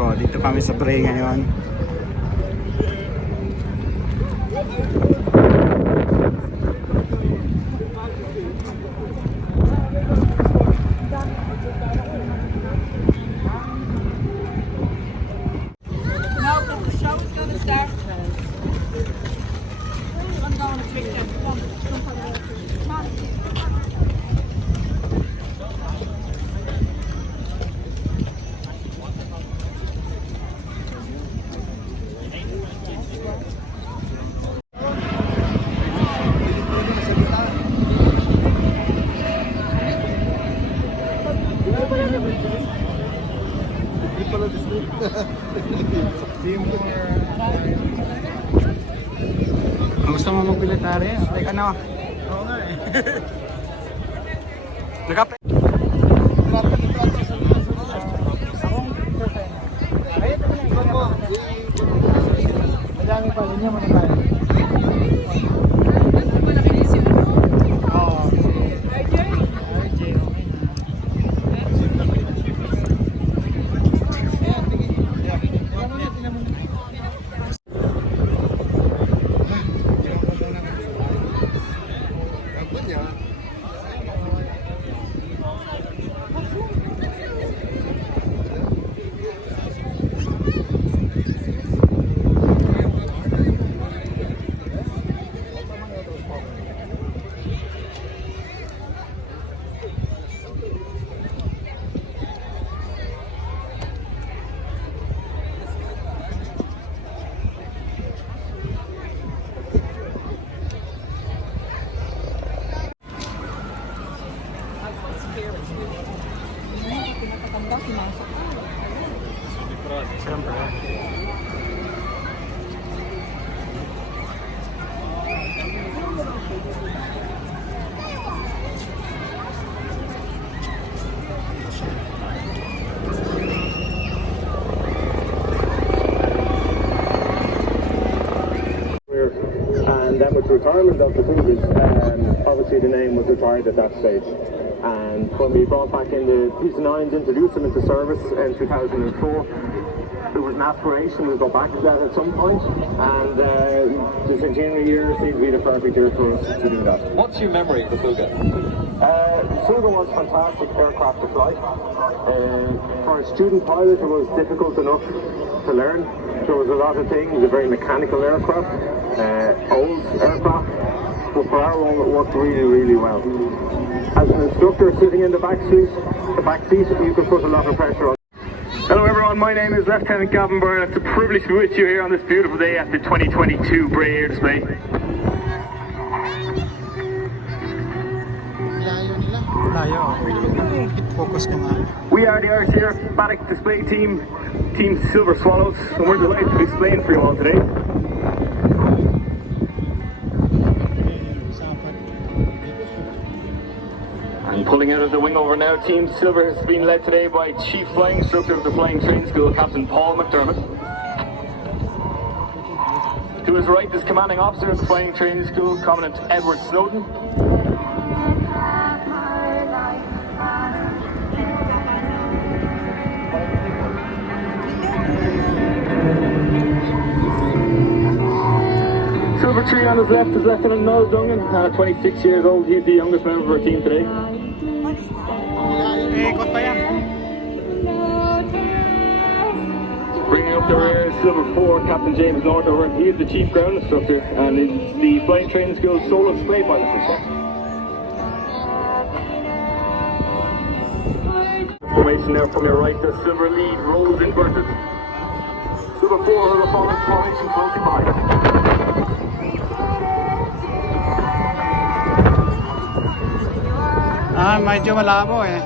Oh, dito kami sa Bray ngayon. Gusto mo mag-military? Teka na. Oo nga eh. Nagkape. Madami pa rin niya, madami. And then with the retirement of the Cougars, obviously the name was retired at that stage. And when we brought back in the P9s, introduced them into service in 2004, there was an aspiration to go back to that at some point, and the centenary year seems to be the perfect year for us to do that. What's your memory of the Cougar? The Cougar was a fantastic aircraft to fly. For a student pilot, it was difficult enough to learn. There was a lot of things, a very mechanical aircraft, old aircraft, but for our own it worked really, really well. As an instructor sitting in the back seat, you could put a lot of pressure on. Hello everyone, my name is Lieutenant Gavin Byrne. It's a privilege to be with you here on this beautiful day at the 2022 Bray Air Display. We are the Irish Aerobatic Display Team, Team Silver Swallows, and we're delighted to be displaying for you all today. And pulling out of the wing over now, Team Silver has been led today by Chief Flying Instructor of the Flying Training School, Captain Paul McDermott. To his right is Commanding Officer of the Flying Training School, Commandant Edward Snowden. Silver tree on his left is Lieutenant Noel Dungan, 26 years old. He's the youngest member of our team today. Bringing up the rear is Silver 4, Captain James Northover. He is the Chief Ground Instructor and is the Flying Training School's solo display pilot for set. Formation now from your right, the Silver lead rolls inverted. Silver 4 are the following formation closely behind. Medyo malabo eh.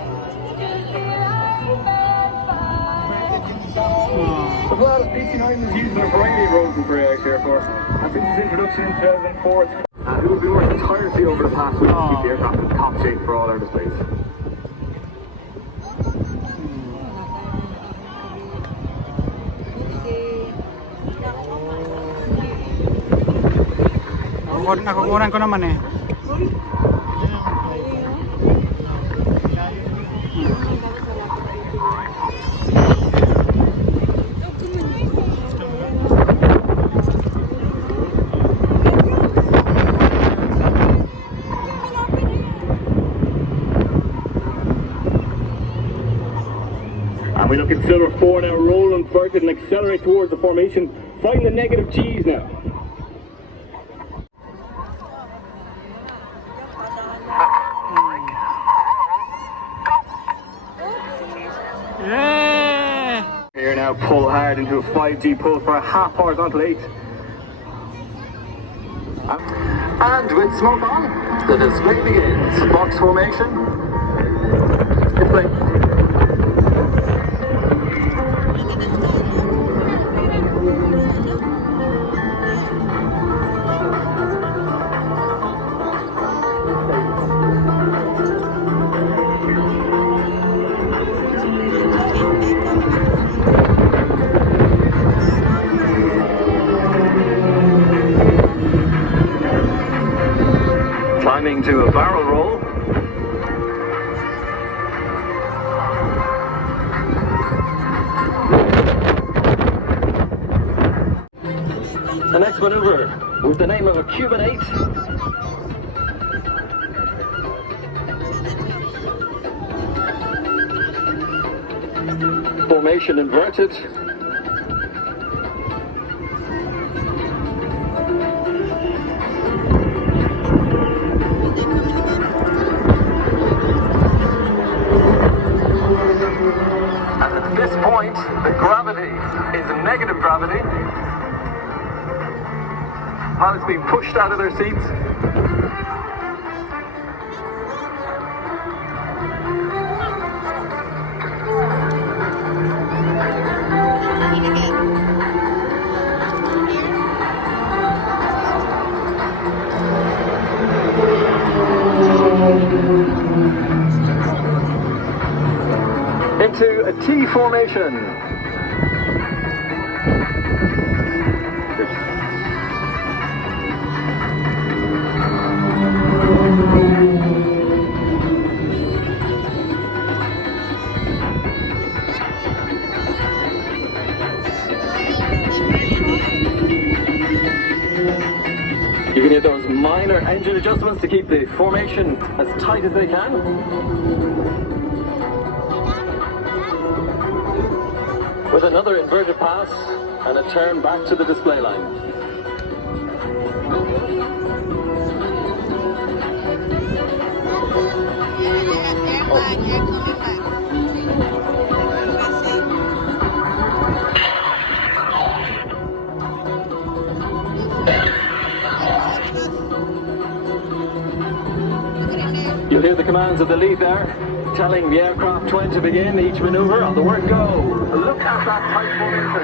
Well, DC-9 is used in a variety of roles in Bray Air Force. And since its introduction in 2004, it will be working tirelessly over the past week to keep the aircraft in top shape for all our displays. Nakukuran ko naman eh. 4 now, roll inverted and accelerate towards the formation. Find the negative G's now. Yeah! Here now, pull hard into a 5G pull for a half horizontal 8. And with smoke on, the display begins. Box formation. Display. Climbing to a barrel roll. The next maneuver with the name of a Cuban 8. Formation inverted. At this point, the gravity is negative gravity. Pilots being pushed out of their seats. Into a T formation. You can hear those minor engine adjustments to keep the formation as tight as they can. With another inverted pass and a turn back to the display line. You'll hear the commands of the lead there, telling the aircraft when to begin each maneuver. On the word go. Look at that tight formation.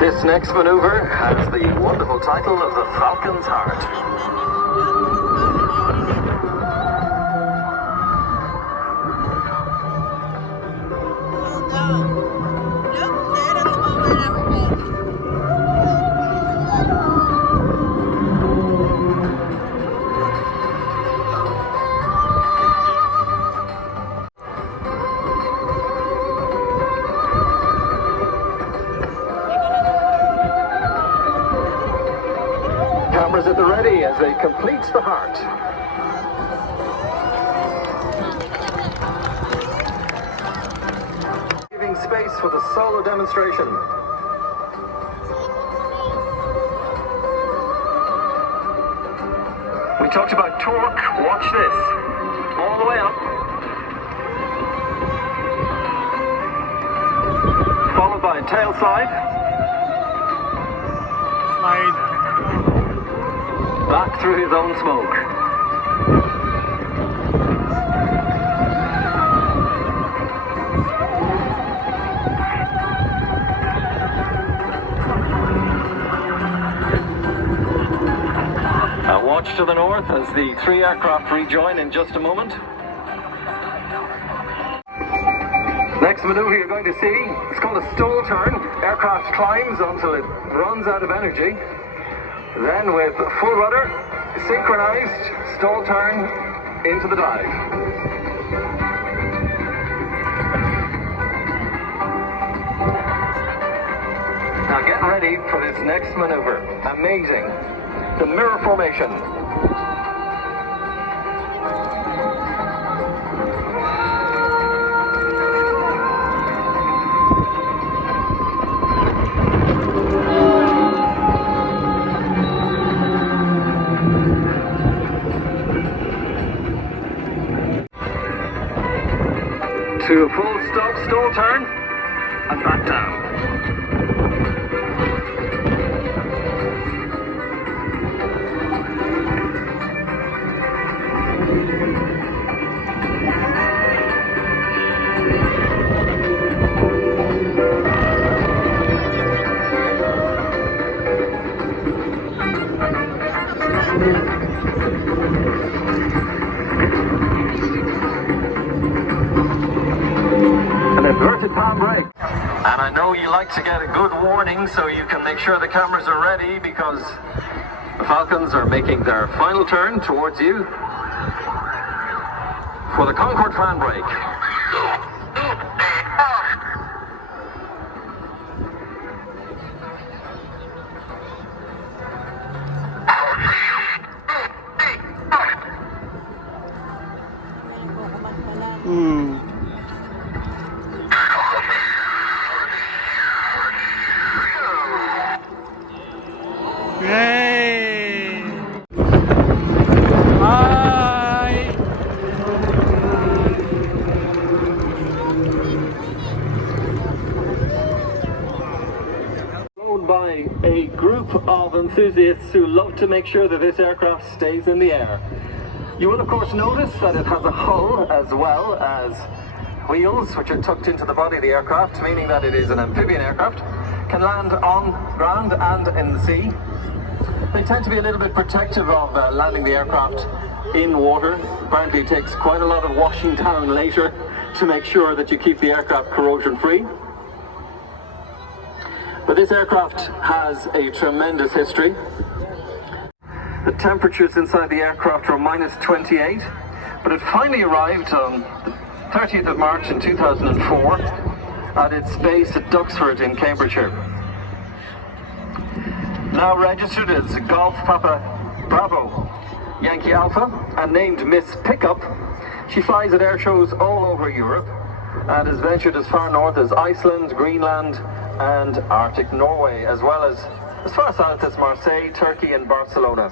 This next maneuver has the wonderful title of the Falcon's Heart. Cameras at the ready as they complete the heart. Giving space for the solo demonstration. We talked about torque. Watch this. All the way up. Followed by a tail side. Slide. Back through his own smoke. A watch to the north as the 3 aircraft rejoin in just a moment. Next maneuver you're going to see, it's called a stall turn. Aircraft climbs until it runs out of energy. Then with full rudder, synchronized stall turn into the dive. Now get ready for this next maneuver. Amazing. to mirror formation. To a full stop, stall turn, and back down. An inverted palm brake. And I know you like to get a good warning so you can make sure the cameras are ready, because the Falcons are making their final turn towards you for the Concorde fan brake. Yay! Hi! Flown by a group of enthusiasts who love to make sure that this aircraft stays in the air. You will of course notice that it has a hull as well as wheels which are tucked into the body of the aircraft, meaning that it is an amphibian aircraft, can land on ground and in the sea. They tend to be a little bit protective of landing the aircraft in water. Apparently it takes quite a lot of washing down later to make sure that you keep the aircraft corrosion free. But this aircraft has a tremendous history. The temperatures inside the aircraft were -28, but it finally arrived on the 30th of March in 2004 at its base at Duxford in Cambridgeshire. Now registered as Golf Papa Bravo Yankee Alpha and named Miss Pickup, she flies at air shows all over Europe and has ventured as far north as Iceland, Greenland and Arctic Norway, as well as far south as Marseille, Turkey and Barcelona.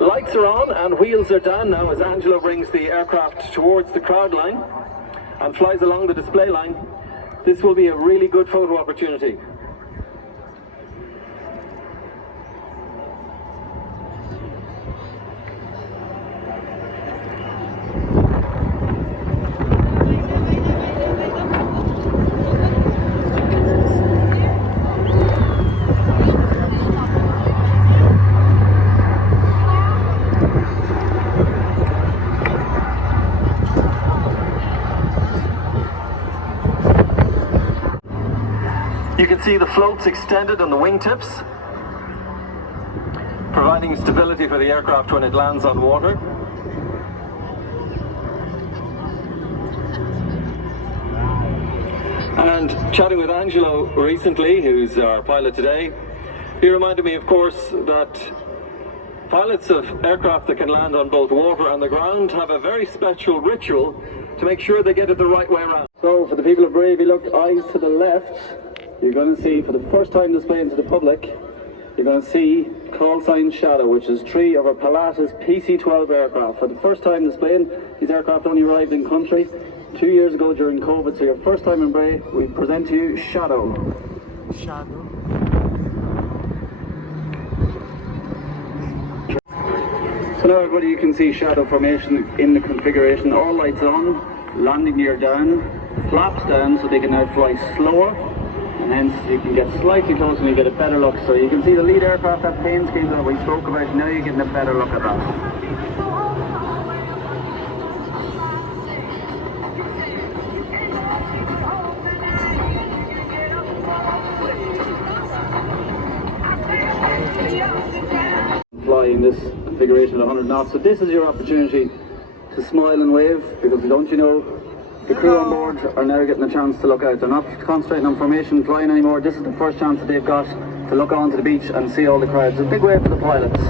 Lights are on and wheels are down now as Angelo brings the aircraft towards the crowd line and flies along the display line. This will be a really good photo opportunity. You can see the floats extended on the wingtips, providing stability for the aircraft when it lands on water. And chatting with Angelo recently, who's our pilot today, he reminded me, of course, that pilots of aircraft that can land on both water and the ground have a very special ritual to make sure they get it the right way around. So for the people of Bray, if you look eyes to the left, you're going to see, for the first time displayed to the public, you're going to see call sign Shadow, which is 3 of our Pilatus PC-12 aircraft. For the first time displaying, these aircraft only arrived in country 2 years ago during COVID, so your first time in Bray, we present to you Shadow. Shadow. So now everybody, you can see Shadow formation in the configuration. All lights on, landing gear down, flaps down so they can now fly slower, and hence you can get slightly closer and you get a better look. So you can see the lead aircraft, that paint scheme that we spoke about, now you're getting a better look at that. Fly in this configuration at 100 knots. So this is your opportunity to smile and wave, because don't you know, The crew on board are now getting a chance to look out. They're not concentrating on formation flying anymore. This is the first chance that they've got to look onto the beach and see all the crowds. A big wave for the pilots.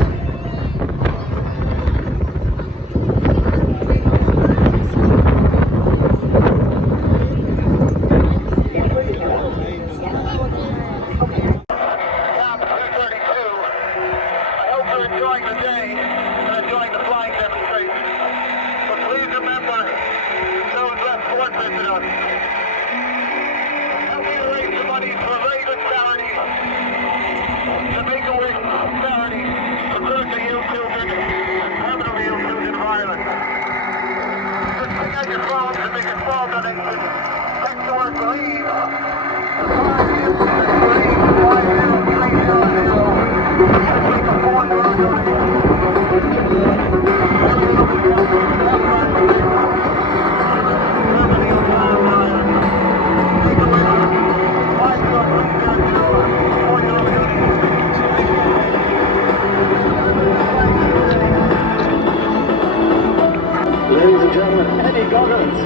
Ladies and gentlemen, Eddie Goggins.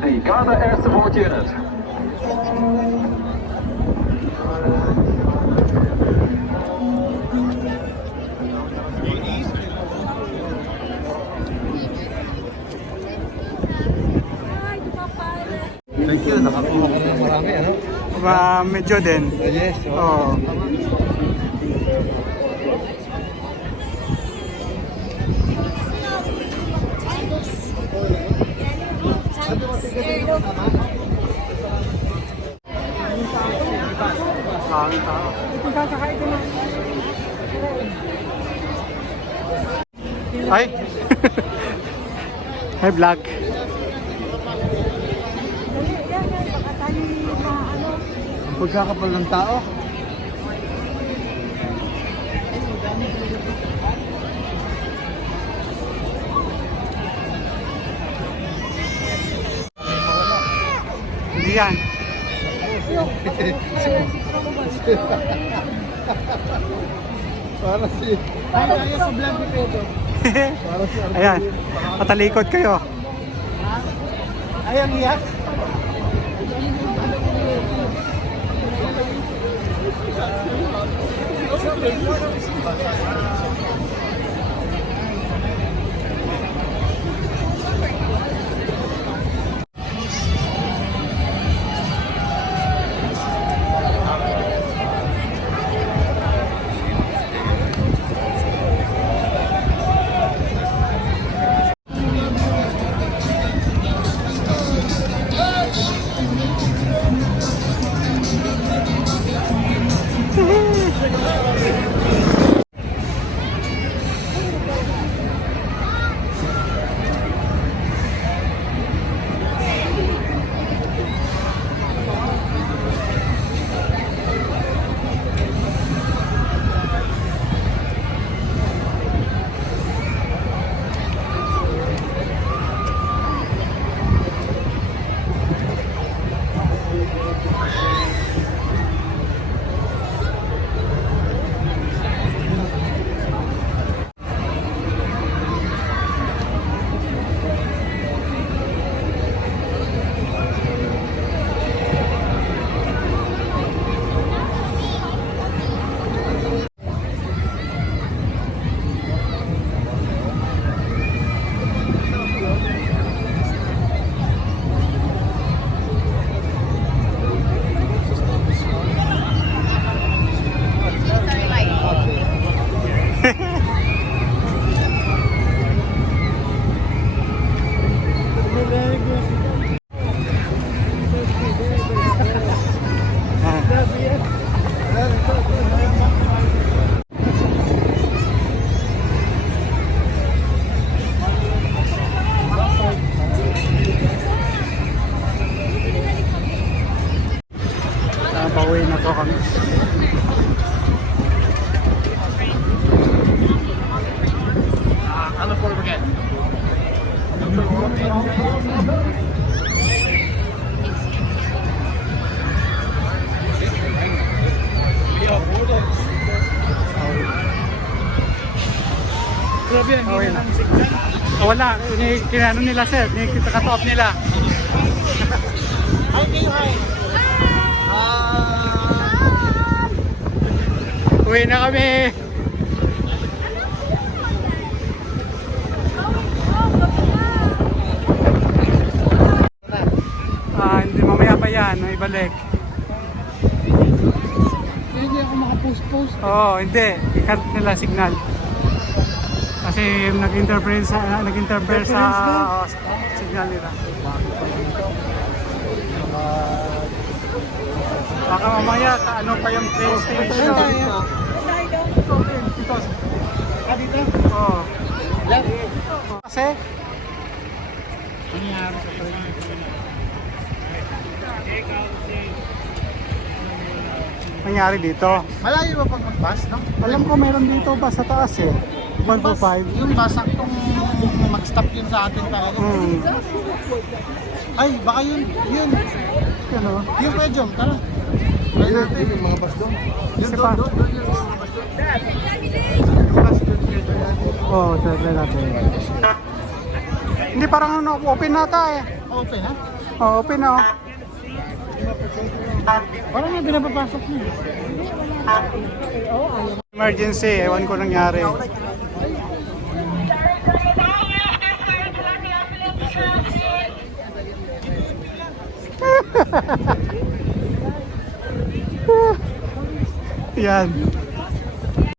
The Garda Air Support Unit. Thank you. Nakakuha ko ng marami, ano? Medyo din. Yes. Oo. Ay! Hi, vlog. Pagkakapal ng tao. Hindi yan. Para si... Ayaw sa vlog ni Pedro. Ayan, patalikod kayo. Ayaw iyak. Grabe, ang Okay hina na. ng signal. Wala, kinano nila sir, cut-off nila. Hi kayo, hi. Uwi na kami. Hindi mamaya pa yan, may balik. Hindi ako makapost-post. Oo, hindi. I-cut nila signal. Kasi nag-interfere sa signal nila. Baka mamaya, ano pa yung train station. Dito. Dito? Oo. Left. Kasi, Nangyari sa train. nangyari dito. Malayo ba pag mag-bus, no? Alam ko meron dito ba sa taas eh. 145. Yung bus, saktong mag-stop yun sa atin talaga. Ay, baka yun. Ano? Yung kaya Jom, tara. Try natin yung mga bus doon. Yun Kasi doon, pa- doon yung mga bus doon. Yung bus doon, schedule natin. Oo, try natin. Hindi parang ano, open nata eh. Open, ha? Oh, open na oh. Parang may binapapasok niyo. Emergency, ewan ko nangyari. Yan.